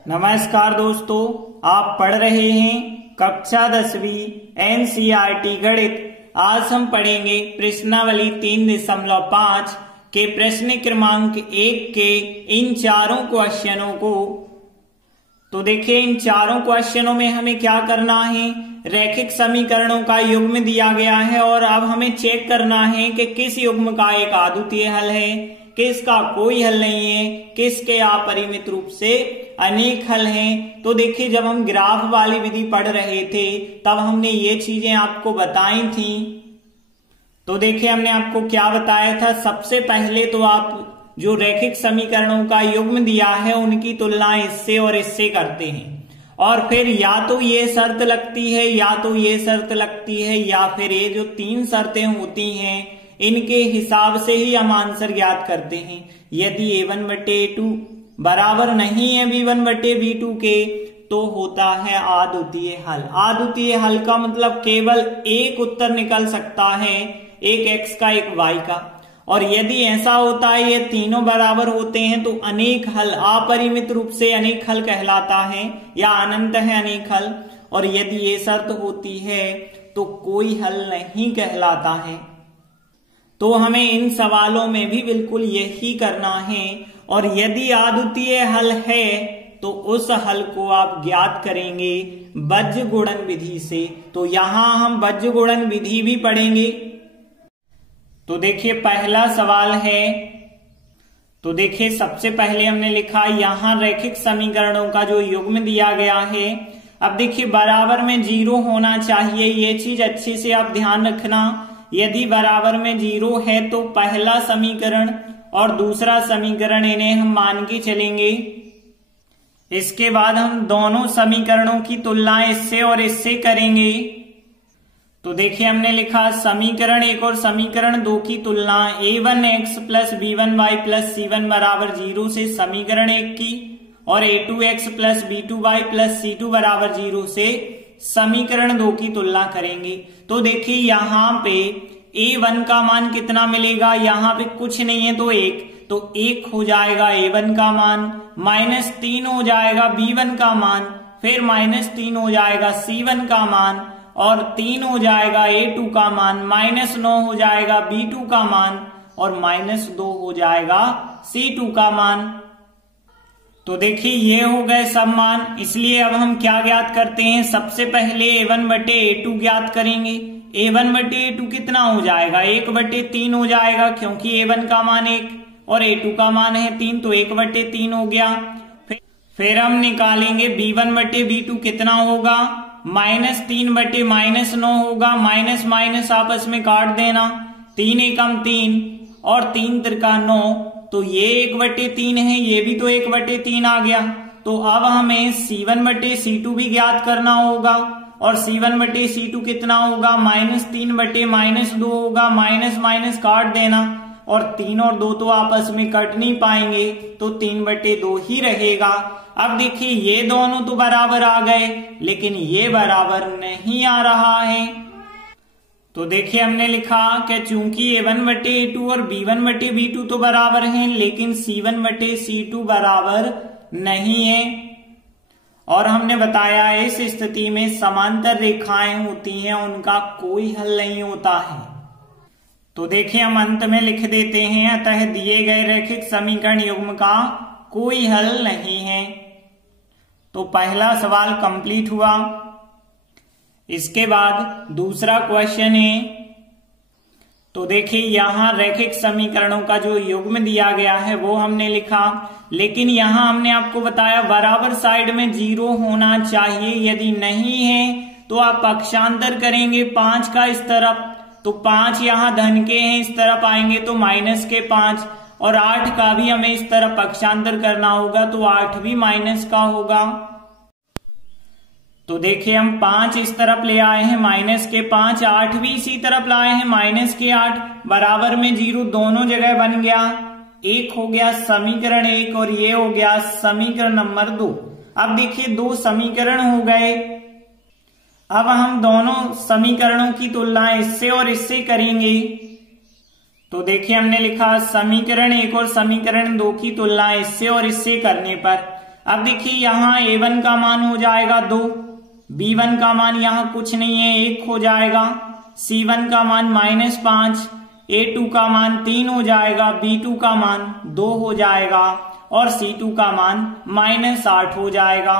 नमस्कार दोस्तों, आप पढ़ रहे हैं कक्षा 10वीं एनसीईआरटी गणित। आज हम पढ़ेंगे प्रश्नावली 3.5 के प्रश्न क्रमांक 1 के इन चारों क्वेश्चनों को। तो देखिए, इन चारों क्वेश्चनों में हमें क्या करना है, रैखिक समीकरणों का युग्म दिया गया है और अब हमें चेक करना है कि किस युग्म का एक अद्वितीय हल है, किसका कोई हल नहीं है, किसके अपरिमित रूप से अनेक हल हैं। तो देखिए, जब हम ग्राफ वाली विधि पढ़ रहे थे तब हमने ये चीजें आपको बताई थी। तो देखिए, हमने आपको क्या बताया था, सबसे पहले तो आप जो रैखिक समीकरणों का युग्म दिया है उनकी तुलना इससे और इससे करते हैं और फिर या तो ये शर्त लगती है या तो ये शर्त लगती है या फिर ये जो तीन शर्तें होती हैं इनके हिसाब से ही हम आंसर ज्ञात करते हैं। यदि a1/a2 बराबर नहीं है b1/b2 के तो होता है अद्वितीय हल। अद्वितीय हल का मतलब केवल एक उत्तर निकल सकता है, एक x का एक y का। और यदि ऐसा होता है ये तीनों बराबर होते हैं तो अनेक हल, अपरिमित रूप से अनेक हल कहलाता है या अनंत है अनेक हल। और यदि ये शर्त होती है तो कोई हल नहीं कहलाता है। तो हमें इन सवालों में भी बिल्कुल यही करना है। और यदि अद्वितीय हल है तो उस हल को आप ज्ञात करेंगे बीजगुणन विधि से। तो यहां हम बीजगुणन विधि भी पढ़ेंगे। तो देखिए, पहला सवाल है, तो देखिए सबसे पहले हमने लिखा यहां रैखिक समीकरणों का जो युग्म दिया गया है। अब देखिए, बराबर में 0 होना चाहिए, ये चीज अच्छे से आप ध्यान रखना। यदि बराबर में 0 है तो पहला समीकरण और दूसरा समीकरण इन्हें हम मान के चलेंगे। इसके बाद हम दोनों समीकरणों की तुलना इससे और इससे करेंगे। तो देखिए, हमने लिखा समीकरण 1 और समीकरण 2 की तुलना a1x plus b1y plus c1 बराबर 0 से समीकरण 1 की और a2x plus b2y plus c2 बराबर 0 से समीकरण 2 की तुलना करेंगे। तो देखिए, यहाँ पे a1 का मान कितना मिलेगा, यहाँ पे कुछ नहीं है तो 1, तो 1 हो जाएगा a1 का मान, -3 हो जाएगा b1 का मान, फिर -3 हो जाएगा c1 का मान और 3 हो जाएगा a2 का मान, -9 हो जाएगा b2 का मान और -2 हो जाएगा c2 का मान। तो देखिए, ये हो गए सब मान। इसलिए अब हम क्या ज्ञात करते हैं, सबसे पहले a1/a2 ज्ञात करेंगे। a1/a2 कितना हो जाएगा, 1/3 हो जाएगा, क्योंकि a1 का मान 1 और a2 का मान है 3, तो 1/3 हो गया। फिर हम निकालेंगे b1/b2 कितना होगा, -3/-9 होगा, माइनस माइनस आपस में काट देना, 3 एकम 3 और 3 त्रिका 9, तो ये 1/3 है, ये भी तो 1/3 आ गया। तो अब हमें c1/c2 भी ज्ञात करना होगा और c1/c2 कितना होगा, -3/-2 होगा, माइनस माइनस काट देना और 3 और 2 तो आपस में कट नहीं पाएंगे, तो 3/2 ही रहेगा। अब देखिए, ये दोनों तो बराबर आ गए लेकिन ये बराबर नहीं आ रहा है। तो देखिए, हमने लिखा कि चूंकि a1/a2 और b1/b2 तो बराबर हैं लेकिन c1/c2 बराबर नहीं है। और हमने बताया इस स्थिति में समांतर रेखाएं होती हैं, उनका कोई हल नहीं होता है। तो देखिए, हम अंत में लिख देते हैं, अतः दिए गए रैखिक समीकरण युग्म का कोई हल नहीं है। तो पहला सवाल कंप्लीट हुआ। इसके बाद दूसरा क्वेश्चन है। तो देखिए, यहां रैखिक समीकरणों का जो युग्म दिया गया है वो हमने लिखा, लेकिन यहां हमने आपको बताया बराबर साइड में 0 होना चाहिए। यदि नहीं है तो आप पक्षांतर करेंगे 5 का इस तरफ, तो 5 यहां धन के हैं, इस तरफ आएंगे तो माइनस के 5 और 8 का भी हमें इस तरफ पक्षांतर करना होगा, तो 8 भी माइनस का होगा। तो देखिए, हम 5 इस तरफ ले आए हैं, माइनस के 5, 8 भी इसी तरफ लाए हैं, माइनस के 8, बराबर में 0 दोनों जगह बन गया। एक हो गया समीकरण 1 और ये हो गया समीकरण नंबर 2। अब देखिए, 2 समीकरण हो गए। अब हम दोनों समीकरणों की तुलना इससे और इससे करेंगे। तो देखिए, हमने लिखा समीकरण 1 और समीकरण 2 की तुलना इससे और इससे करने पर अब देखिए यहाँ a1 का मान हो जाएगा 2, b1 का मान यहाँ कुछ नहीं है 1 हो जाएगा, c1 का मान -5, a2 का मान 3 हो जाएगा, b2 का मान 2 हो जाएगा और c2 का मान -8 हो जाएगा।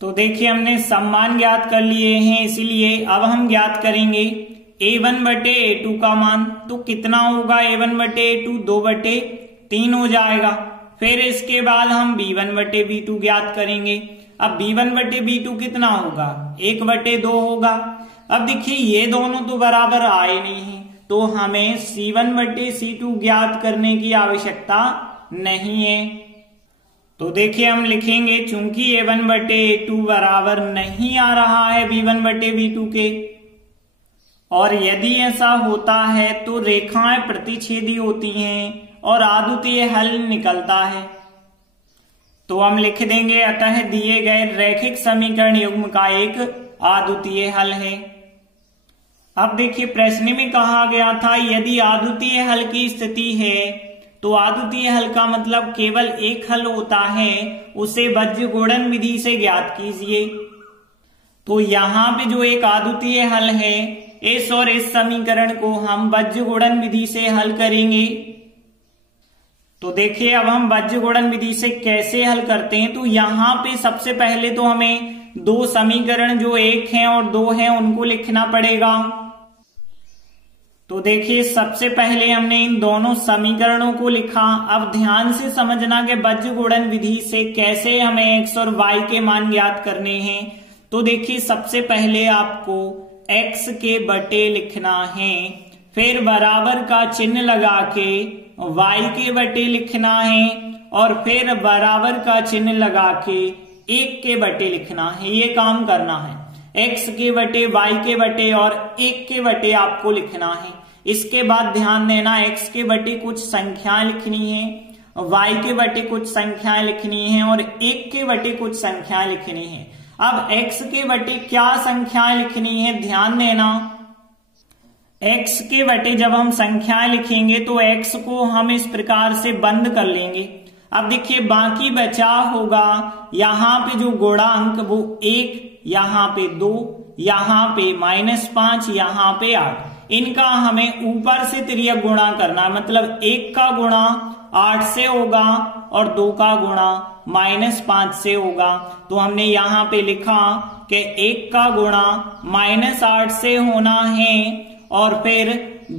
तो देखिए हमने सम्मान ज्ञात कर लिए हैं, इसीलिए अब हम ज्ञात करेंगे a1 बटे a2 का मान। तो कितना होगा a1 बटे a2, 2 बटे 3 हो जाएगा। फिर इसके बाद हम b1 बटे b2 ज्ञात करेंगे। अब b1 बटे b2 कितना होगा, 1 बटे 2 होगा। अब देखिए ये दोनों तो बराबर आए नहीं है, तो हमें c1 बटे c2 ज्ञात करने की आवश्यकता नहीं है। तो देखिए हम लिखेंगे चूंकि a1 बटे a2 बराबर नहीं आ रहा है b1 बटे b2 के, और यदि ऐसा होता है तो रेखाएं प्रतिच्छेदी होती हैं और आद्वितीय हल निकलता है। तो हम लिख देंगे अतः दिए गए रैखिक समीकरण युग्म का एक अद्वितीय हल है। अब देखिए प्रश्न में कहा गया था यदि अद्वितीय हल की स्थिति है, तो अद्वितीय हल का मतलब केवल एक हल होता है, उसे बज्रगुणन विधि से ज्ञात कीजिए। तो यहाँ पे जो एक अद्वितीय हल है, इस और इस समीकरण को हम बज्रगुणन विधि से हल करेंगे। तो देखिए अब हम बज्रगुणन विधि से कैसे हल करते हैं। तो यहाँ पे सबसे पहले तो हमें दो समीकरण जो 1 हैं और 2 हैं उनको लिखना पड़ेगा। तो देखिए सबसे पहले हमने इन दोनों समीकरणों को लिखा। अब ध्यान से समझना कि बज्रगुणन विधि से कैसे हमें x और y के मान ज्ञात करने हैं। तो देखिए सबसे पहले आपको x के बटे लिखना है, फिर बराबर का चिन्ह लगा के y के बटे लिखना है और फिर बराबर का चिन्ह लगा के 1 के बटे लिखना है। ये काम करना है, x के बटे y के बटे और 1 के बटे आपको लिखना है। इसके बाद ध्यान देना x के बटे कुछ संख्याएं लिखनी है, y के बटे कुछ संख्याएं लिखनी है और 1 के बटे कुछ संख्याएं लिखनी है। अब x के बटे क्या संख्याएं लिखनी है, ध्यान देना। x के बटे जब हम संख्याएं लिखेंगे तो x को हम इस प्रकार से बंद कर लेंगे। अब देखिए बाकी बचा होगा यहाँ पे जो गुणांक वो 1, यहाँ पे 2, यहाँ पे -5, यहाँ पे 8। इनका हमें ऊपर से तिर्यक गुणा करना है, मतलब 1 का गुणा 8 से होगा और 2 का गुणा -5 से होगा। तो हमने यहाँ पे लिखा कि 1 का गुणा -8 से होना है और फिर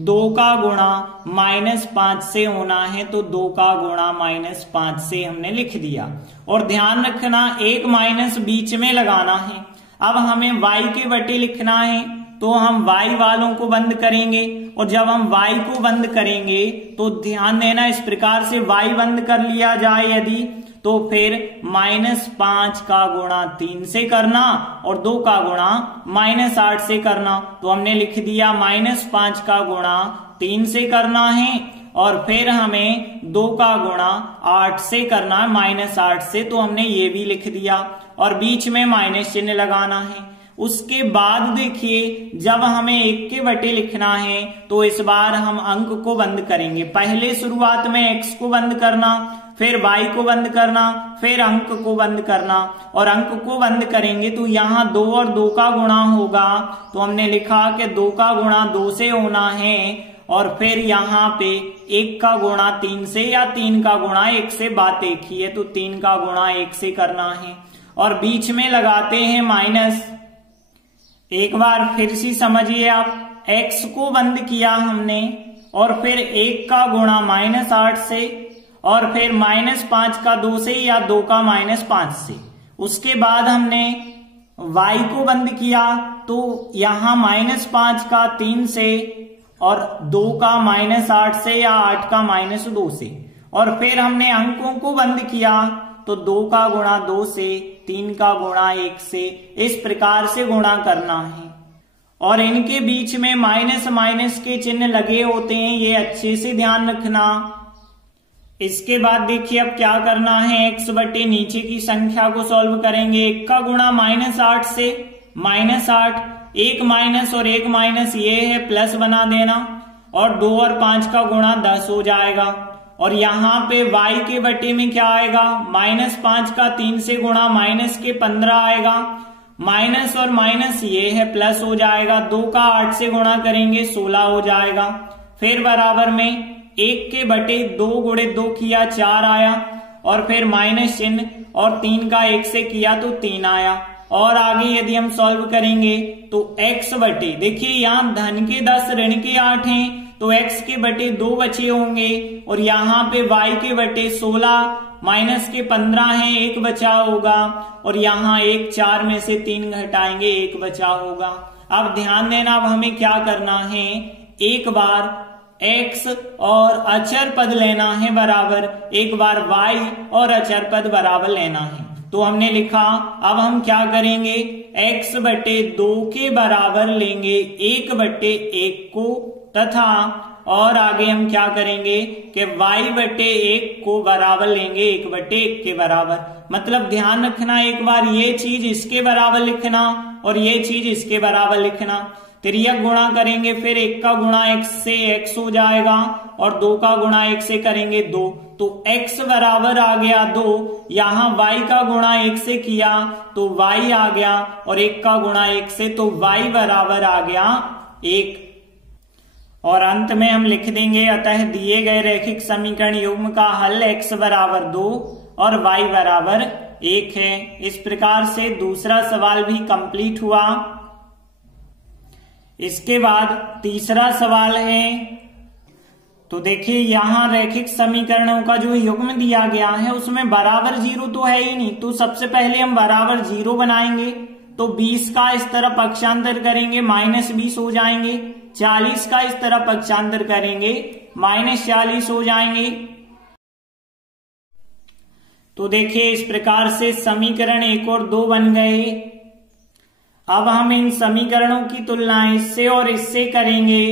2 का गुणा -5 से होना है। तो 2 का गुणा -5 से हमने लिख दिया। और ध्यान रखना एक माइनस बीच में लगाना है। अब हमें y के बटे लिखना है, तो हम y वालों को बंद करेंगे और जब हम y को बंद करेंगे तो ध्यान देना इस प्रकार से y बंद कर लिया जाए यदि, तो फिर -5 का गुणा 3 से करना और 2 का गुणा -8 से करना। तो हमने लिख दिया -5 का गुणा 3 से करना है और फिर हमें 2 का गुणा 8 से करना है, -8 से। तो हमने ये भी लिख दिया और बीच में माइनस चिन्ह लगाना है। उसके बाद देखिए जब हमें 1 के बटे लिखना है तो इस बार हम अंक को बंद करेंगे। पहले शुरुआत में x को बंद करना, फिर y को बंद करना, फिर अंक को बंद करना। और अंक को बंद करेंगे तो यहाँ 2 और 2 का गुणा होगा। तो हमने लिखा कि 2 का गुणा 2 से होना है और फिर यहाँ पे 1 का गुणा 3 से या 3 का गुणा 1 से, बात एक ही है। तो 3 का गुणा 1 से करना है और बीच में लगाते हैं माइनस। एक बार फिर से समझिए आप, x को बंद किया हमने और फिर 1 का गुणा -8 से और फिर -5 का 2 से या 2 का -5 से। उसके बाद हमने y को बंद किया तो यहाँ -5 का 3 से और 2 का -8 से या 8 का -2 से। और फिर हमने अंकों को बंद किया तो 2 का गुणा 2 से, 3 का गुणा 1 से, इस प्रकार से गुणा करना है। और इनके बीच में माइनस माइनस के चिन्ह लगे होते हैं, ये अच्छे से ध्यान रखना। इसके बाद देखिए अब क्या करना है, x बटे नीचे की संख्या को सॉल्व करेंगे। 1 का गुणा -8 से -8, 1 माइनस और 1 माइनस ये है, प्लस बना देना और 2 और 5 का गुणा 10 हो जाएगा। और यहाँ पे y के बटे में क्या आएगा, -5 का 3 से गुणा माइनस के 15 आएगा, माइनस और माइनस ये है प्लस हो जाएगा, 2 का 8 से गुणा करेंगे 16 हो जाएगा, फिर बराबर में 1 के बटे 2 गुणे 2 किया 4 आया, और फिर माइनस चिन्ह और 3 का 1 से किया तो 3 आया। और आगे यदि हम सॉल्व करेंगे तो x बटे, देखिए यहाँ धन के 10 ऋण के 8 हैं तो x के बटे 2 बचे होंगे, और यहाँ पे y के बटे 16 माइनस के 15 हैं, 1 बचा होगा, और यहाँ 1 4 में से 3 घटाएंगे 1 बचा होगा। अब ध्यान देना, अब हमें क्या करना है, एक बार x और अचर पद लेना है बराबर, एक बार y और अचर पद बराबर लेना है। तो हमने लिखा, अब हम क्या करेंगे, x बटे 2 के बराबर लेंगे 1 बटे 1 को, तथा और आगे हम क्या करेंगे कि y बटे 1 को बराबर लेंगे 1 बटे 1 के बराबर। मतलब ध्यान रखना, एक बार ये चीज इसके बराबर लिखना और ये चीज इसके बराबर लिखना। तिर्यक गुणा करेंगे, फिर 1 का गुणा x से x हो जाएगा, और 2 का गुणा 1 से करेंगे 2, तो x बराबर आ गया 2, यहाँ y का गुणा 1 से किया तो y आ गया, और 1 का गुणा 1 से तो y बराबर आ गया 1। और अंत में हम लिख देंगे, अतः दिए गए रैखिक समीकरण युग्म का हल x बराबर 2 और y बराबर 1 है। इस प्रकार से दूसरा सवाल भी कंप्लीट हुआ। इसके बाद तीसरा सवाल है, तो देखिए यहाँ रैखिक समीकरणों का जो युग्म दिया गया है उसमें बराबर 0 तो है ही नहीं, तो सबसे पहले हम बराबर 0 बनाएंगे, तो 20 का इस तरफ पक्षांतर करेंगे -20 हो जाएंगे, 40 का इस तरफ पक्षांतर करेंगे -40 हो जाएंगे। तो देखिए इस प्रकार से समीकरण 1 और 2 बन गए। अब हम इन समीकरणों की तुलना इससे और इससे करेंगे।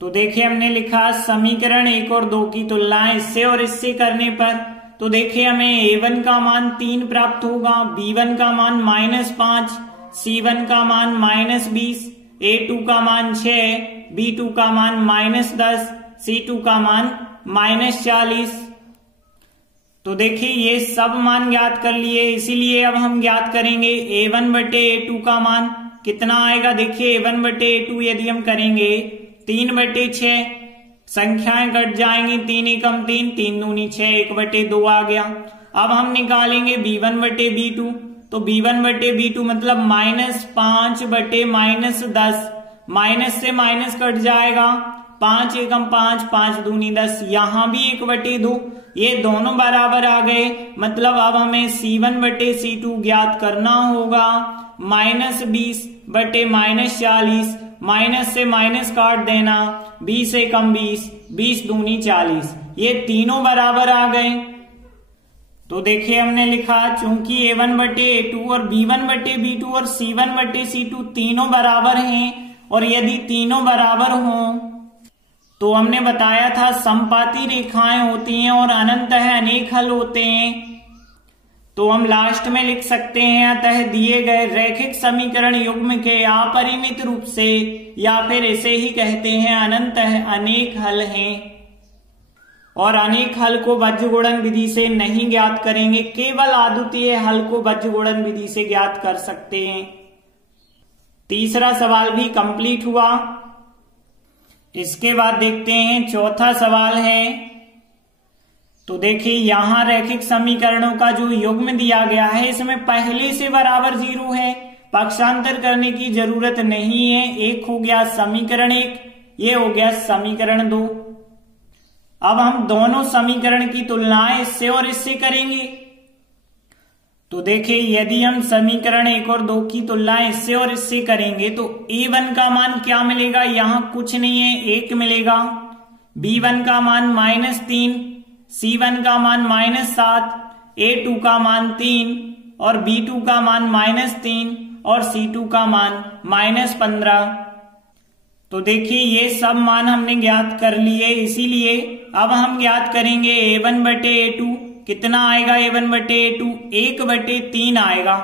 तो देखिए हमने लिखा समीकरण 1 और 2 की तुलना इससे और इससे करने पर, तो देखिए हमें a1 का मान 3 प्राप्त होगा, b1 का मान -5, c1 का मान -20, a2 का मान 6, b2 का मान -10, c2 का मान -40। तो देखिए ये सब मान ज्ञात कर लिए, इसीलिए अब हम ज्ञात करेंगे a1 बटे a2 का मान कितना आएगा। देखिए a1 बटे a2 यदि हम करेंगे 3 बटे 6, संख्याएं कट जाएंगी, 3 एकम 3, 3 दूनी 6, 1 बटे 2 आ गया। अब हम निकालेंगे b1 बटे b2, तो b1 बटे b2 मतलब -5 बटे -10, माइनस से माइनस कट जाएगा, 5 एकम 5, 5 दूनी 10, यहां भी 1 बटे 2, ये दोनों बराबर आ गए। मतलब अब हमें c1 बटे c2 ज्ञात करना होगा, -20 बटे -40, माइनस से माइनस काट देना, 20 एकम 20, 20 दूनी 40, ये तीनों बराबर आ गए। तो देखिए हमने लिखा, चूंकि a1 बटे a2 और b1 बटे b2 और c1 बटे c2 तीनों बराबर हैं, और यदि तीनों बराबर हों तो हमने बताया था समपाती रेखाएं होती हैं और अनंतः अनेक हल होते हैं। तो हम लास्ट में लिख सकते हैं, अतः दिए गए रैखिक समीकरण युग्म के अपरिमित रूप से, या फिर इसे ही कहते हैं अनंतः अनेक हल हैं। और अनेक हल को बीजगुणन विधि से नहीं ज्ञात करेंगे, केवल अद्वितीय हल को बीजगुणन विधि से ज्ञात कर सकते हैं। तीसरा सवाल भी कंप्लीट हुआ। इसके बाद देखते हैं चौथा सवाल है। तो देखिए यहां रैखिक समीकरणों का जो युग्म दिया गया है इसमें पहले से बराबर 0 है, पक्षांतर करने की जरूरत नहीं है। एक हो गया समीकरण 1, ये हो गया समीकरण 2। अब हम दोनों समीकरण की तुलना इससे और इससे करेंगे। तो देखिए यदि हम समीकरण 1 और 2 की तुलना इससे और इससे करेंगे तो a1 का मान क्या मिलेगा, यहां कुछ नहीं है, 1 मिलेगा। b1 का मान -3, c1 का मान -7, a2 का मान 3 और b2 का मान -3 और c2 का मान -15। तो देखिए ये सब मान हमने ज्ञात कर लिए, इसीलिए अब हम ज्ञात करेंगे a1 बटे a2 कितना आएगा। a1 बटे a2 1 बटे 3 आएगा।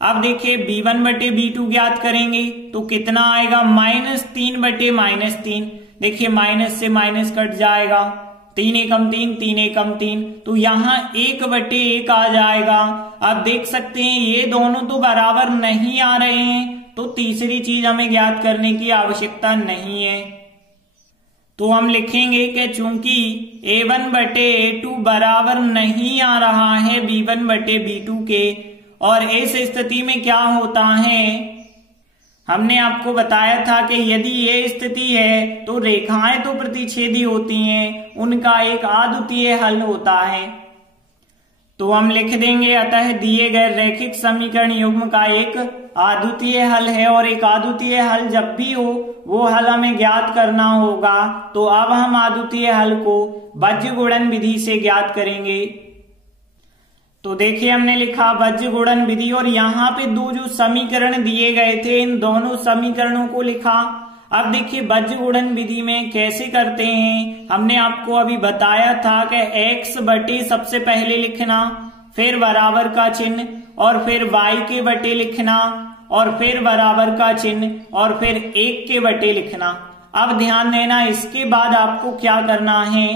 अब देखिए b1 बटे b2 ज्ञात करेंगे तो कितना आएगा, -3 बटे -3। देखिए माइनस से माइनस कट जाएगा, 3 एकम 3, 3 एकम 3, तो यहाँ 1/1 आ जाएगा। अब देख सकते हैं ये दोनों तो बराबर नहीं आ रहे हैं, तो तीसरी चीज हमें ज्ञात करने की आवश्यकता नहीं है। तो हम लिखेंगे कि चूंकि A1/A2 बराबर नहीं आ रहा है B1/B2 के, और इस स्थिति में क्या होता है, हमने आपको बताया था कि यदि ये स्थिति है तो रेखाएं तो प्रतिच्छेदी होती हैं, उनका एक अद्वितीय हल होता है। तो हम लिख देंगे अतः दिए गए रैखिक समीकरण युग्म का एक अद्वितीय हल है, और एक अद्वितीय हल जब भी हो वो हल हमें ज्ञात करना होगा। तो अब हम अद्वितीय हल को बज्र गुणन विधि से ज्ञात करेंगे। तो देखिए हमने लिखा बज्र गुणन विधि, और यहाँ पे दो जो समीकरण दिए गए थे इन दोनों समीकरणों को लिखा। अब देखिए बज्र गुणन विधि में कैसे करते हैं, हमने आपको अभी बताया था कि x बटे सबसे पहले लिखना, फिर बराबर का चिन्ह, और फिर y के बटे लिखना, और फिर बराबर का चिन्ह, और फिर 1 के बटे लिखना। अब ध्यान देना, इसके बाद आपको क्या करना है,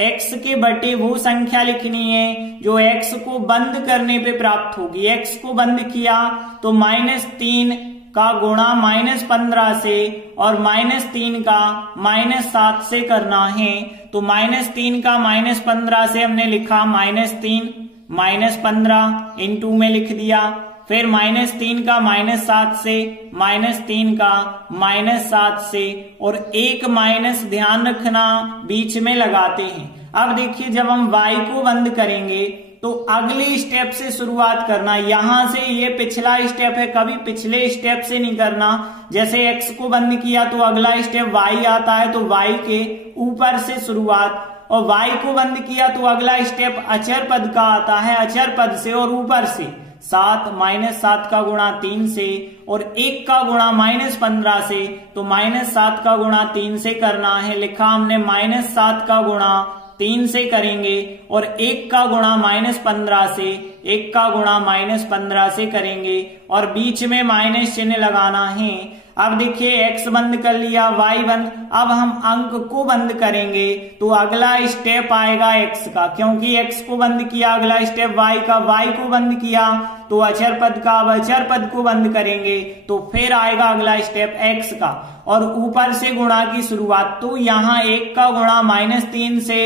x के बटे वो संख्या लिखनी है जो x को बंद करने पे प्राप्त होगी। x को बंद किया तो -3 का गुणा -15 से और -3 का -7 से करना है। तो -3 का -15 से हमने लिखा -3 -15 इंटू में लिख दिया, फिर -3 का -7 से -3 का -7 से, और एक माइनस ध्यान रखना बीच में लगाते हैं। अब देखिए जब हम y को बंद करेंगे तो अगले स्टेप से शुरुआत करना, यहां से ये पिछला स्टेप है, कभी पिछले स्टेप से नहीं करना। जैसे x को बंद किया तो अगला स्टेप y आता है, तो y के ऊपर से शुरुआत, और y को बंद किया तो अगला स्टेप अचर पद का आता है, अचर पद से और ऊपर से 7 -7 का गुणा 3 से, और 1 का गुणा -15 से, तो -7 का गुणा 3 से करना है। लिखा हमने -7 का गुणा 3 से करेंगे, और 1 का गुणा -15 से, 1 का गुणा -15 से करेंगे, और बीच में माइनस चिन्ह लगाना है। अब देखिए x बंद कर लिया, y बंद, अब हम अंक को बंद करेंगे तो अगला स्टेप आएगा x का, क्योंकि x को बंद किया, अगला स्टेप y का, y को बंद किया तो अचर पद का, अब अचर पद को बंद करेंगे तो फिर आएगा अगला स्टेप x का, और ऊपर से गुणा की शुरुआत। तो यहाँ 1 का गुणा -3 से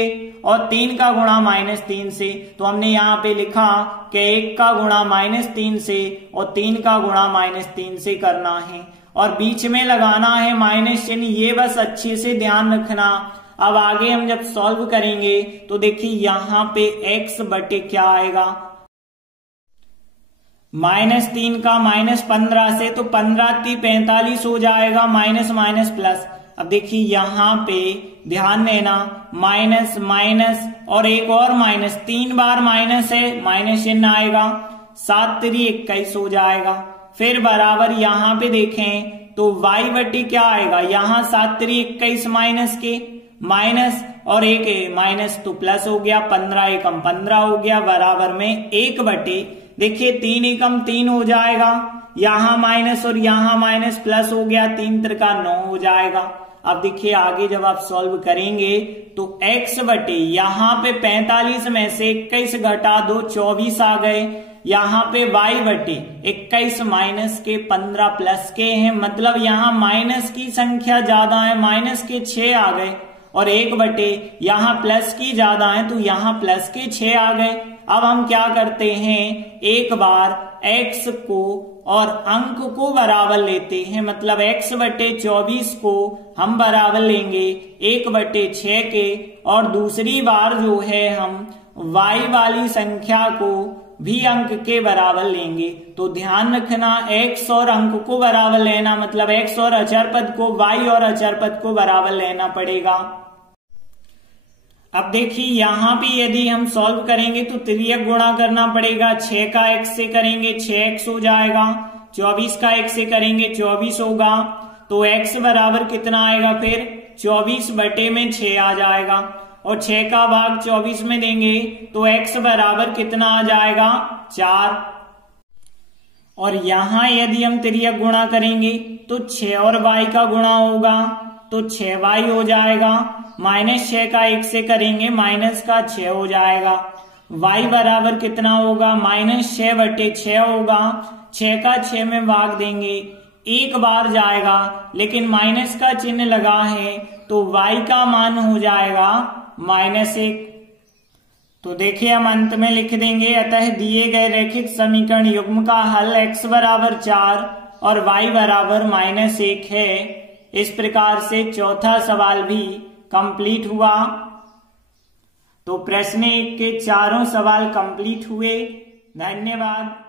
और 3 का गुणा -3 से, तो हमने यहाँ पे लिखा कि 1 का गुणा -3 से और 3 का गुणा -3 से करना है, और बीच में लगाना है माइनस चिन्ह, ये बस अच्छे से ध्यान रखना। अब आगे हम जब सॉल्व करेंगे तो देखिए यहाँ पे x बटे क्या आएगा, -3 का -15 से, तो 15 की 45 हो जाएगा, माइनस माइनस प्लस। अब देखिए यहाँ पे ध्यान देना, माइनस माइनस और एक और माइनस, 3 बार माइनस है, माइनस चिन्ह आएगा, 7 3 21 हो जाएगा। फिर बराबर यहाँ पे देखें तो y बटे क्या आएगा, यहाँ 7 3 21 माइनस के, माइनस और एक माइनस तो प्लस हो गया, 15 एकम 15 हो गया, बराबर में 1 बटे, देखिए 3 एकम 3 हो जाएगा, यहाँ माइनस और यहाँ माइनस प्लस हो गया, 3 त्रिका 9 हो जाएगा। अब देखिए आगे जब आप सॉल्व करेंगे तो x बटे, यहाँ पे 45 में से 21 घटा दो 24 आ गए, यहाँ पे y बटे 21 माइनस के 15 प्लस के हैं, मतलब यहाँ माइनस की संख्या ज्यादा है, माइनस के 6 आ गए, और 1 बटे यहाँ प्लस की ज्यादा है तो यहाँ प्लस के 6 आ गए। अब हम क्या करते हैं, एक बार x को और अंक को बराबर लेते हैं, मतलब x बटे 24 को हम बराबर लेंगे 1 बटे 6 के, और दूसरी बार जो है हम y वाली संख्या को भी अंक के बराबर लेंगे। तो ध्यान रखना x और अंक को बराबर लेना, मतलब x और अचर पद को, y और अचर पद को बराबर लेना पड़ेगा। अब देखिए यहाँ पे यदि हम सॉल्व करेंगे तो तिर्यक गुणा करना पड़ेगा, 6 का x से करेंगे 6x हो जाएगा, 24 का x से करेंगे 24 होगा, तो x बराबर कितना आएगा, फिर 24 बटे में 6 आ जाएगा, और 6 का भाग 24 में देंगे तो x बराबर कितना आ जाएगा, 4। और यहाँ यदि हम तिर्यक गुणा करेंगे तो 6 और y का गुणा होगा तो 6y हो जाएगा, -6 का 1 से करेंगे माइनस का 6 हो जाएगा। y बराबर कितना होगा, -6/6 होगा। 6 का 6 में भाग देंगे, एक बार जाएगा, लेकिन माइनस का चिन्ह लगा है तो y का मान हो जाएगा -1। तो देखिए हम अंत में लिख देंगे, अतः दिए गए रैखिक समीकरण युग्म का हल x बराबर 4 और y बराबर -1 है। इस प्रकार से चौथा सवाल भी कंप्लीट हुआ। तो प्रश्न 1 के चारों सवाल कंप्लीट हुए। धन्यवाद।